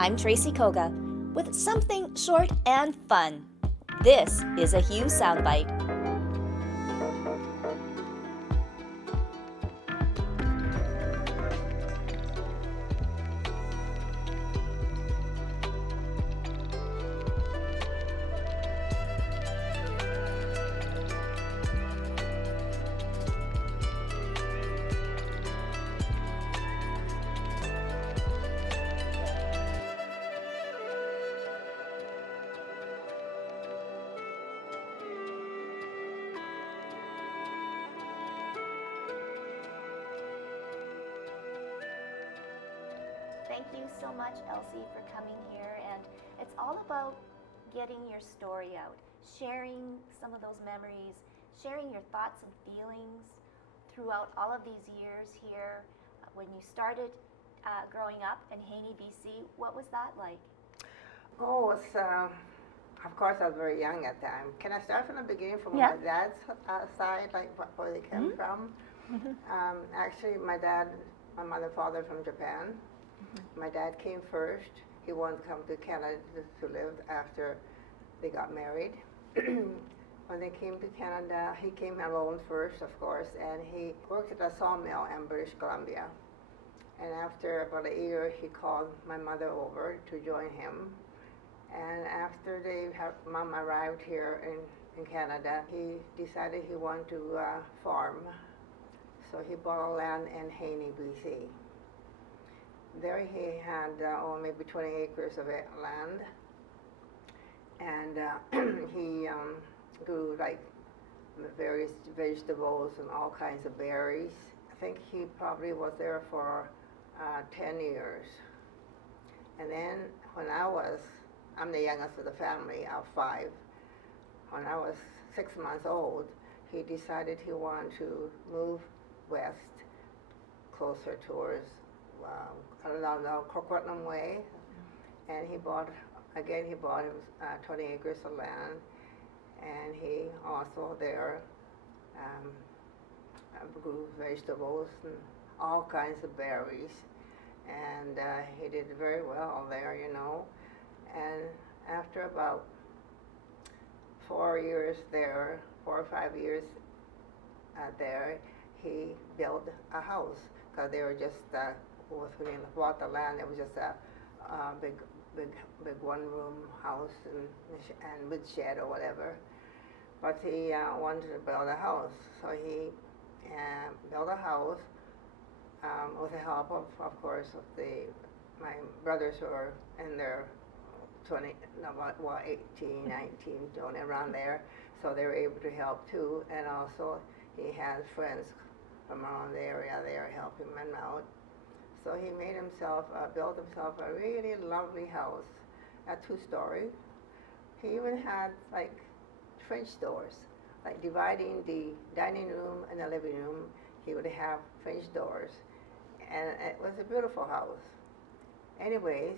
I'm Tracy Koga with something short and fun. This is a Hugh Soundbite. Thank you so much, Elsie, for coming here. And it's all about getting your story out, sharing some of those memories, sharing your thoughts and feelings throughout all of these years here. When you started growing up in Haney, BC, what was that like? Oh, it's, of course, I was very young at the time. Can I start from the beginning, from Yeah. my dad's side, like where they came from? Actually, my dad, my mother and father from Japan. My dad came first. He wanted to come to Canada to live after they got married. When they came to Canada, he came alone first, of course, and he worked at a sawmill in British Columbia. And after about a year, he called my mother over to join him. And after Mom arrived here in Canada, he decided he wanted to farm. So he bought a land in Haney, BC. There he had maybe 20 acres of land. And he grew like various vegetables and all kinds of berries. I think he probably was there for 10 years. And then when I'm the youngest of the family of 5. When I was 6 months old, he decided he wanted to move west, closer towards along the Coquitlam Way. And he bought 20 acres of land. And he also there grew vegetables and all kinds of berries. And he did very well there, you know. And after about 4 years there, 4 or 5 years there, he built a house, because they were just, when he bought the land, it was just a big one-room house and with shed or whatever. But he wanted to build a house, so he built a house with the help of course, of my brothers who were in their 18, 19, only around there, so they were able to help too. And also he had friends from around the area there helping him out. So he built himself a really lovely house, a 2-story. He even had like French doors, like dividing the dining room and the living room. He would have French doors, and it was a beautiful house. Anyways,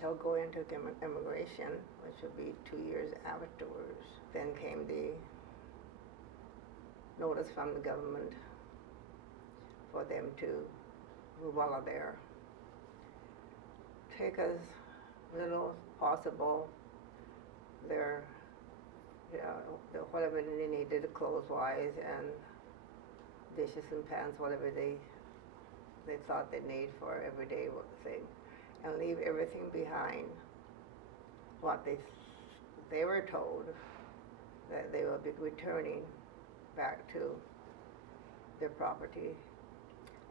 he'll go into immigration, which would be 2 years afterwards. Then came the notice from the government for them to move out of there. Take as little as possible their, whatever they needed clothes-wise, and dishes and pans, whatever they thought they need for everyday thing, and leave everything behind. What they were told that they will be returning back to their property.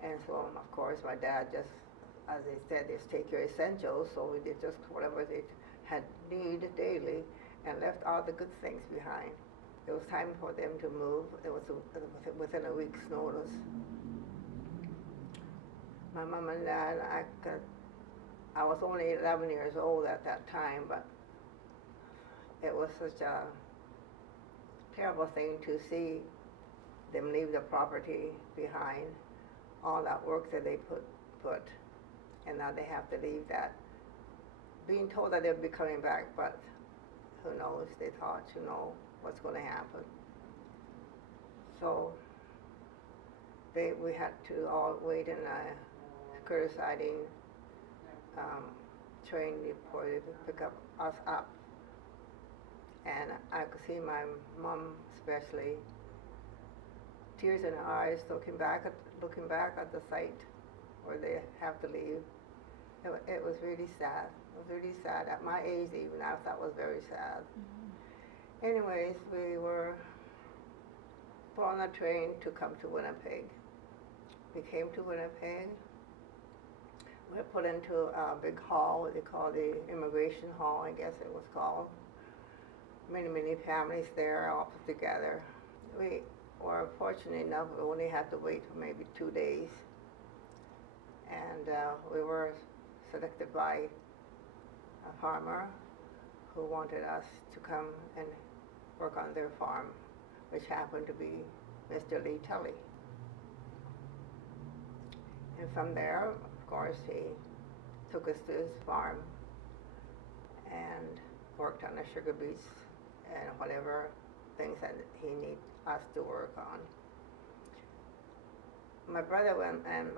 And so, of course, my dad just, as they said, just take your essentials, so we did just whatever they had need daily, and left all the good things behind. It was time for them to move. It was within a week's notice. My mom and dad, I was only 11 years old at that time, but it was such a terrible thing to see them leave the property behind, all that work that they put, and now they have to leave that. Being told that they'll be coming back, but who knows? They thought, what's going to happen. So we had to all wait in a security siding train before they pick up us up. And I could see my mom, especially, tears in her eyes, looking back at the site where they have to leave. It was really sad. It was really sad. At my age, even I thought it was very sad. Mm-hmm. Anyways, we were put on a train to come to Winnipeg. We came to Winnipeg. We were put into a big hall, what they call the immigration hall, I guess it was called. Many, many families there all put together. We were fortunate enough, we only had to wait for maybe 2 days. And we were selected by a farmer who wanted us to come and work on their farm, which happened to be Mr. Lee Tully. And from there, of course, he took us to his farm and worked on the sugar beets and whatever things that he needed us to work on. My brother went, and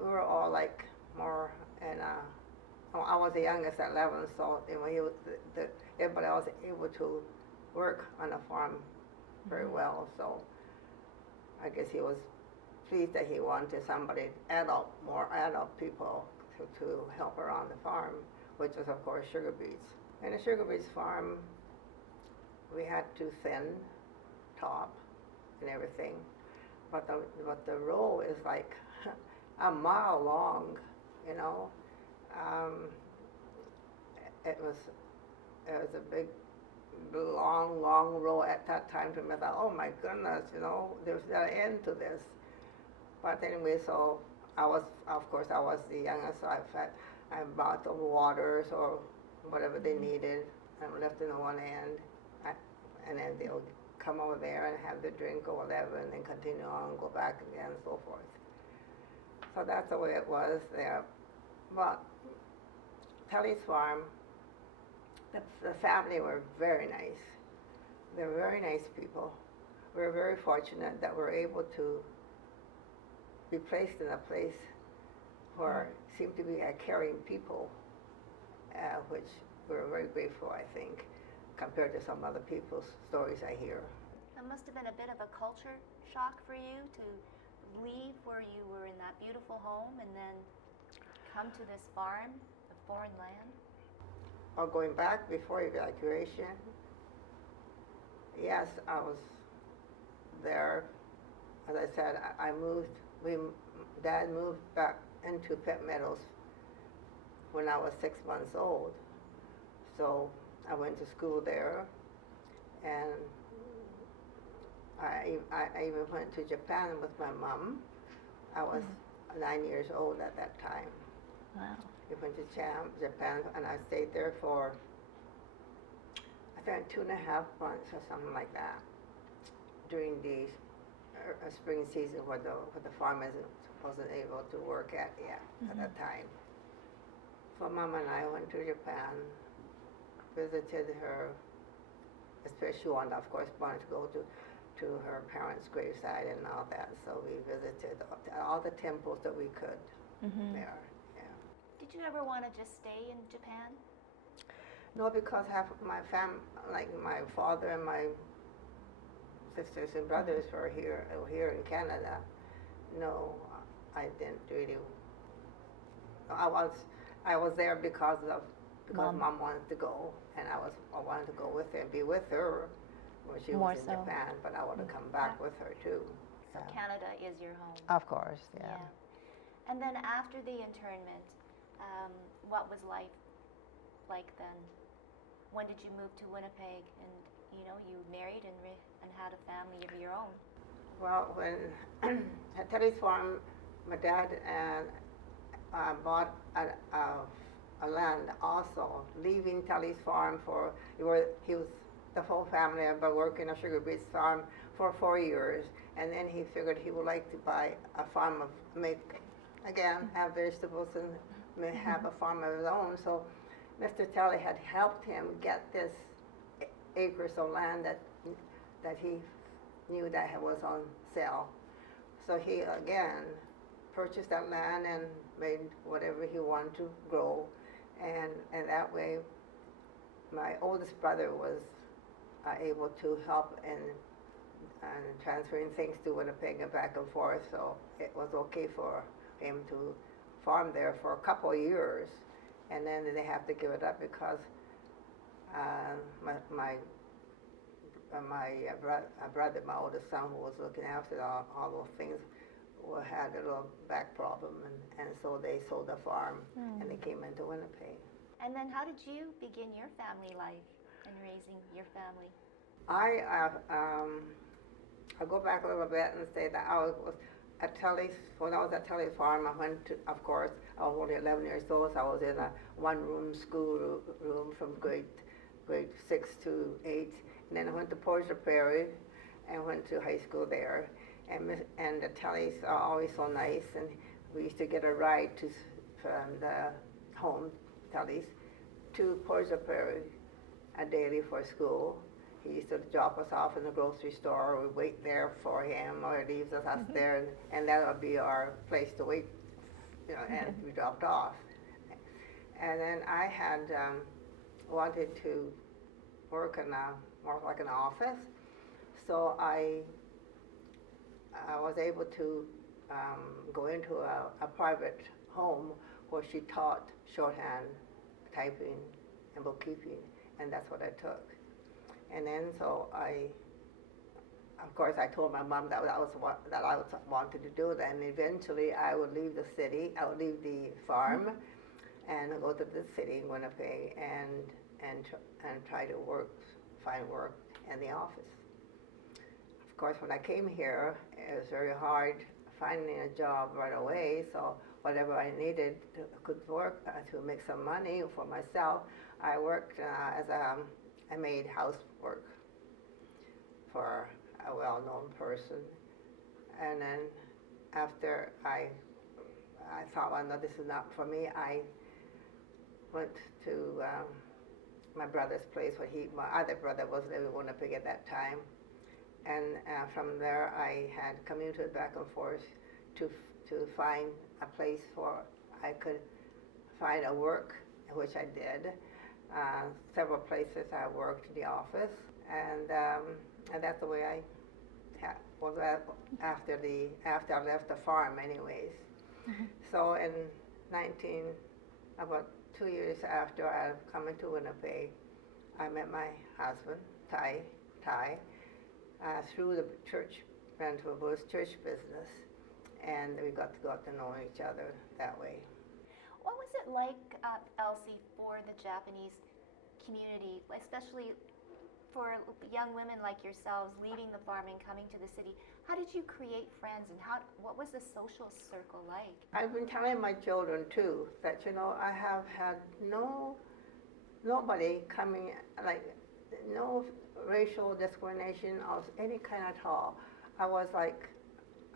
we were all like more, and I was the youngest at 11, so he was everybody else able to work on the farm very well. So I guess he was pleased that he wanted somebody more adult people to help around the farm, which was of course sugar beets. In the sugar beets farm, we had to thin top and everything, but the row is like a mile long, you know. It was a big, long row at that time. To me, I thought, oh my goodness, you know, there's no end to this. But anyway, so I was the youngest, so I bought the waters or whatever they needed and left in one end, and then they'll come over there and have the drink or whatever, and then continue on and go back again and so forth. So that's the way it was there. But Tully's farm, the family were very nice. They were very nice people. We were very fortunate that we were able to be placed in a place where seemed to be a caring people, which we were very grateful, I think, compared to some other people's stories I hear. It must have been a bit of a culture shock for you to leave where you were in that beautiful home and then come to this farm, a foreign land. Or going back before evacuation, yes, I was there. As I said, Dad moved back into Pet Meadows when I was 6 months old. So I went to school there, and I even went to Japan with my mom. I was 9 years old at that time. Wow. We went to Japan, and I stayed there for, I think, 2.5 months or something like that, during the spring season where the farm wasn't able to work at that time. So Mom and I went to Japan, visited her, especially she wanted to go to her parents' graveside and all that. So we visited all the temples that we could there. Yeah. Did you ever want to just stay in Japan? No, because half of my family, like my father and my sisters and brothers were here in Canada. No, I didn't really. I was there because Mom wanted to go, and I wanted to go with her and be with her when she was in Japan, but I want to come back with her too. So Canada is your home. Of course, yeah. And then after the internment, what was life like then? When did you move to Winnipeg? And you married and had a family of your own. Well, when at Teddy's farm, my dad bought a land also, leaving Tully's farm he was the whole family had been working a sugar beets farm for 4 years, and then he figured he would like to buy a farm have vegetables and have a farm of his own. So Mr. Tully had helped him get this acres of land that he knew that was on sale. So he again purchased that land and made whatever he wanted to grow, and that way, my oldest brother was able to help in transferring things to Winnipeg and back and forth, so it was okay for him to farm there for a couple of years, and then they have to give it up because my brother, my oldest son, who was looking after all those things, had a little back problem, and so they sold the farm and they came into Winnipeg. And then how did you begin your family life and raising your family? I'll go back a little bit and say that I was at Tully's. When I was at Tully's farm, I went to, of course, I was only 11 years old, so I was in a one-room school room from grade 6 to 8. And then I went to Portage Prairie and went to high school there. And the Tullys are always so nice, and we used to get a ride from the home, Tullys, to Portage Prairie daily for school. He used to drop us off in the grocery store. We'd wait there for him, or he leaves us there, and that would be our place to wait, and we dropped off. And then I had wanted to work in more like an office, so I was able to go into a private home where she taught shorthand, typing, and bookkeeping, and that's what I took. And then so of course, I told my mom that I wanted to do that, and eventually I would leave the city, I would leave the farm, and go to the city in Winnipeg and try to find work in the office. Of course, when I came here, it was very hard finding a job right away, so whatever I needed could work to make some money for myself. I worked as I made housework for a well-known person, and then after I thought, well, no, this is not for me, I went to my brother's place where my other brother was living in Winnipeg at that time, and from there I had commuted back and forth to find a place where I could find a work, which I did. Several places I worked in the office, and that's the way I was after I left the farm, anyways. So in about 2 years after I come into Winnipeg, I met my husband, Ty, through the church, Manitoba's church business, and we got to know each other that way. What was it like, Elsie, for the Japanese community, especially for young women like yourselves leaving the farm and coming to the city? How did you create friends, and what was the social circle like? I've been telling my children too that I have had nobody coming, like no racial discrimination of any kind at all. I was like,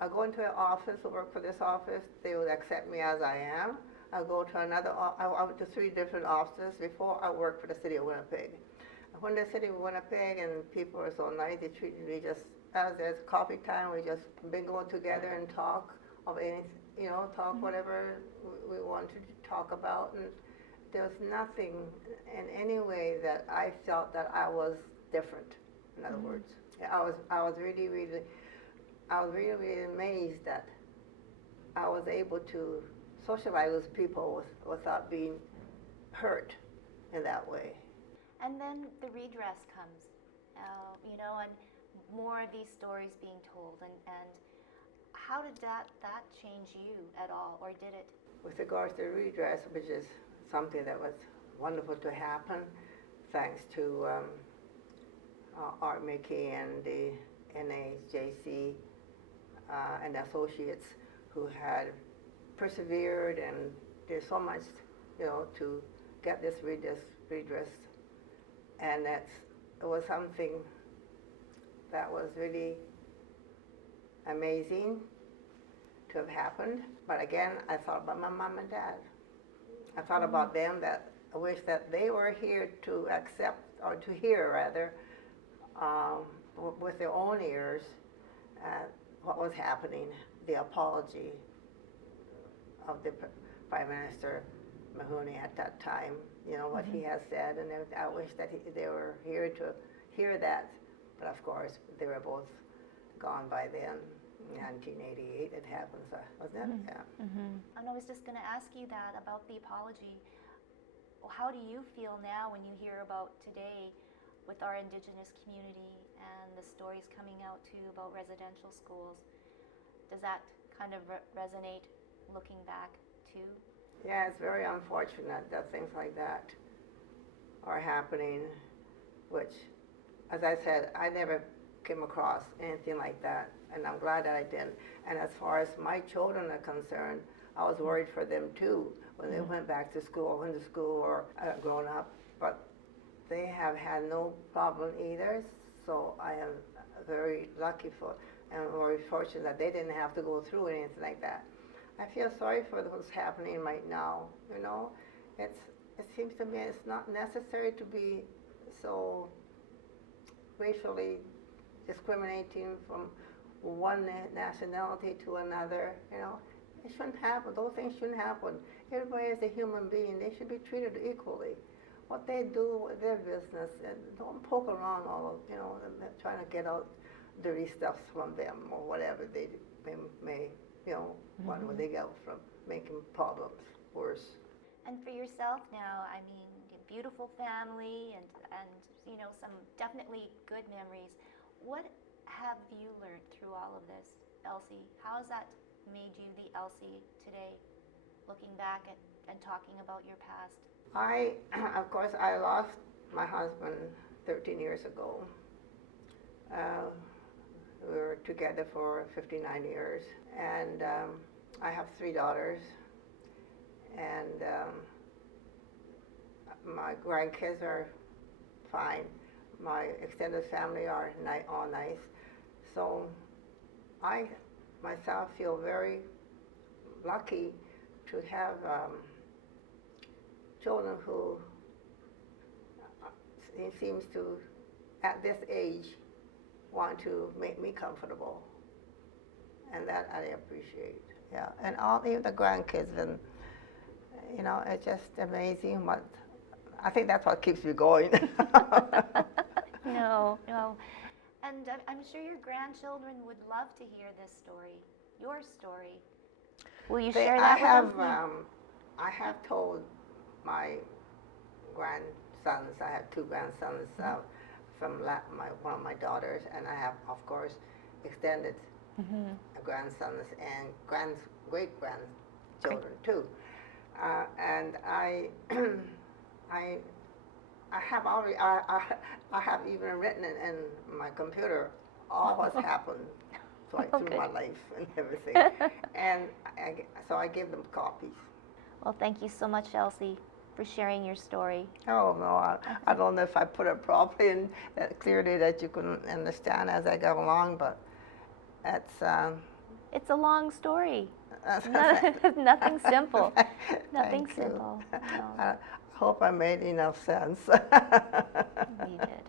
I go into an office to work for this office, they would accept me as I am. I go to another, I went to 3 different offices before I worked for the city of Winnipeg. When the city of Winnipeg and people are so nice, they treated me just as there's coffee time, we just bingo together and talk of anything, talk whatever we wanted to talk about. And there was nothing in any way that I felt that I was different, in other words. I was really, really amazed that I was able to socialize with people without being hurt in that way. And then the redress comes, and more of these stories being told. And how did that change you at all, or did it? With regards to redress, which is something that was wonderful to happen, thanks to Art Mickey and the NAJC and associates who had persevered and did so much, to get this redress. And it was something that was really amazing to have happened. But again, I thought about my mom and dad. I thought about them, that I wish that they were here to accept, or to hear rather, with their own ears, what was happening, the apology of the Prime Minister Mahoney at that time, you know, what he has said, and I wish that they were here to hear that, but of course, they were both gone by then. 1988 it happened, so wasn't it? Yeah. And I was just going to ask you that about the apology. How do you feel now when you hear about today with our Indigenous community and the stories coming out too about residential schools? Does that kind of resonate looking back too? Yeah, it's very unfortunate that things like that are happening, which, as I said, I never came across anything like that, and I'm glad that I didn't. And as far as my children are concerned, I was worried for them too when they went back to school, went to school or grown up, but they have had no problem either, so I am very lucky for and very fortunate that they didn't have to go through anything like that. I feel sorry for what's happening right now, you know. It seems to me it's not necessary to be so racially discriminating from one nationality to another, you know. It shouldn't happen. Those things shouldn't happen. Everybody is a human being. They should be treated equally. What they do with their business, and don't poke around all of, you know, trying to get out dirty stuff from them or whatever they may you know, what would they get from making problems worse. And for yourself now, I mean, beautiful family and you know, some definitely good memories. What have you learned through all of this, Elsie? How has that made you the Elsie today, looking back at and talking about your past? Of course, I lost my husband 13 years ago. We were together for 59 years, and I have 3 daughters, and my grandkids are fine. My extended family are all nice. So I myself feel very lucky to have children who it seems to, at this age, want to make me comfortable, and that I appreciate. Yeah, and all even the grandkids, and you know, it's just amazing. What I think that's what keeps me going. No. And I'm sure your grandchildren would love to hear this story, your story. Will you share that with them? I have told my grandsons, I have 2 grandsons from one of my daughters, and I have, of course, extended grandsons and great-grandchildren too. And I have already, I have even written it in my computer all what's happened through my life and everything. And so I give them copies. Well, thank you so much, Elsie, for sharing your story. Oh, no, I don't know if I put it properly and clearly that you can understand as I go along, but it's a long story. Nothing simple. Nothing Thank simple. You. No. I hope I made enough sense. You did.